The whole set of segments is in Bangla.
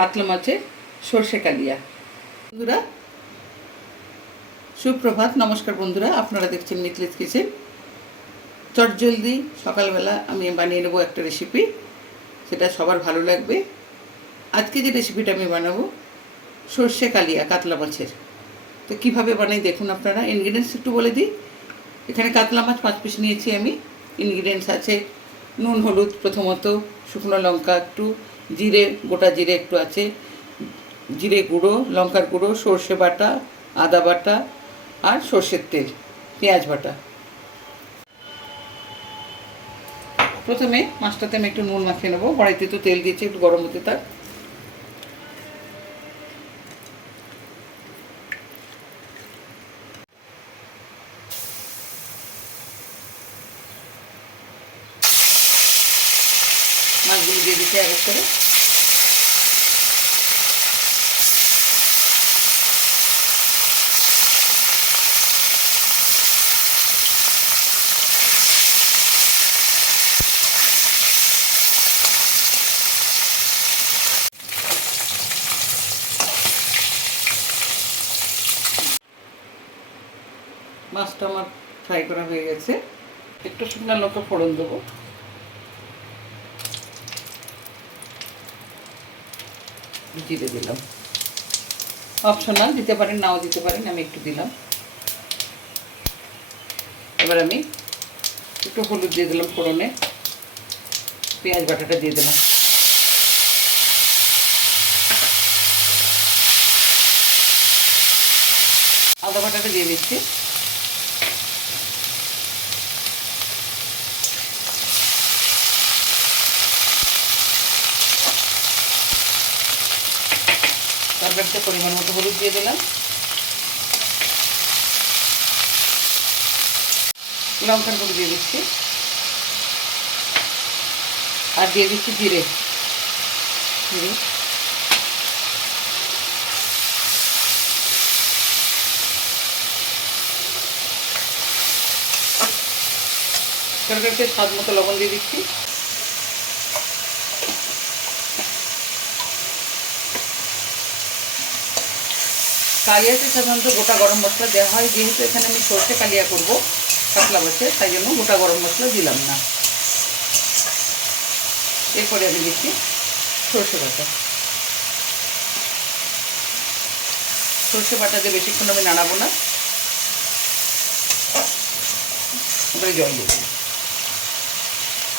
কাতলা মাছের সর্ষে কালিয়া। বন্ধুরা, সুপ্রভাত, নমস্কার বন্ধুরা, আপনারা দেখছেন নিকলেস কিচেন। চটজলদি সকালবেলা আমি বানিয়ে নেব একটা রেসিপি সেটা সবার ভালো লাগবে। আজকে যে রেসিপিটা আমি বানাবো, সর্ষে কালিয়া, কাতলা মাছের। তো কীভাবে বানাই দেখুন আপনারা ইনগ্রিডিয়েন্টস একটু বলে দিই। এখানে কাতলা মাছ পাঁচ পিস নিয়েছি আমি। ইনগ্রিডিয়েন্টস আছে, নুন, হলুদ প্রথমত, শুকনো লঙ্কা একটু জিরে, গোটা জিরে একটু আছে। জিরে গুঁড়ো, লঙ্কার গুঁড়ো, সর্ষে বাটা, আদা বাটা আর সর্ষের তেল, পেঁয়াজ বাটা। প্রথমে মাছটাতে আমি একটু নুন মাখিয়ে নেব। বাড়িতে তো তেল দিয়েছি, একটু গরম হতে থাক। মাছগুলো দিয়ে দিতে এক করে। মাছটা আমার ফ্রাই করা হয়ে গেছে। একটু শুকনো লঙ্কা ফোড়ন দেবো। জিরে দিলাম। অপশনাল দিতে পারেন, নাও দিতে পারেন, আমি একটু দিলাম। এবার আমি একটু হলুদ দিয়ে দিলাম ফোড়নে। পেঁয়াজ বাটাটা দিয়ে দিলাম। আদা বাটাটা দিয়ে দিচ্ছি। তরকারিতে পরিমাণ মতো হলুদ দিয়ে দিলাম। লঙ্কার গুঁড়ো দিয়ে দিচ্ছি। আর দিয়ে দিচ্ছি জিরে। জিরে। তরকারিতে স্বাদ মতো লবণ দিয়ে দিচ্ছি। কালিয়াতে সাধারণত গোটা গরম মশলা দেওয়া হয়। যেহেতু এখানে আমি সর্ষে কালিয়া করব, কাতলা মাছের তাই জন্য গোটা গরম মশলা দিলাম না। এরপরে আমি দিচ্ছি সর্ষে বাটা। সর্ষে বাটা দিয়ে বেশিক্ষণ আমি নাড়াবো না। এবারে জল দেবো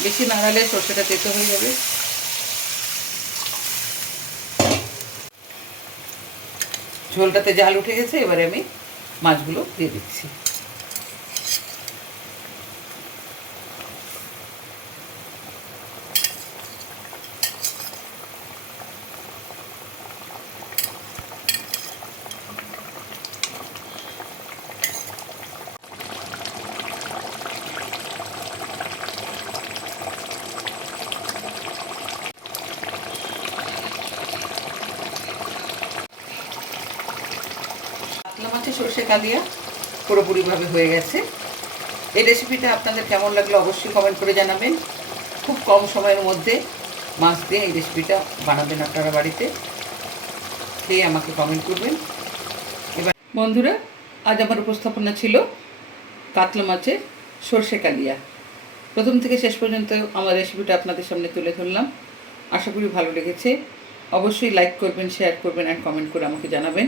বেশি নাড়ালে সর্ষেটা তেতো হয়ে যাবে। ঝোলটাতে জাল উঠে গেছে এবারে আমি মাছগুলো দিয়ে দিচ্ছি। সর্ষে কালিয়া, পুরোপুরিভাবে হয়ে গেছে। এই রেসিপিটা আপনাদের কেমন লাগল অবশ্যই কমেন্ট করে জানাবেন। খুব কম সময়ের মধ্যে মাছ দিয়ে এই রেসিপিটা বানাবেন আপনারা বাড়িতে। খেয়ে আমাকে কমেন্ট করবেন। এবার বন্ধুরা, আজ আমার উপস্থাপনা ছিল কাতলা মাছের সর্ষে কালিয়া। প্রথম থেকে শেষ পর্যন্ত আমার রেসিপিটা আপনাদের সামনে তুলে ধরলাম। আশা করি ভালো লেগেছে। অবশ্যই লাইক করবেন শেয়ার করবেন আর কমেন্ট করে আমাকে জানাবেন।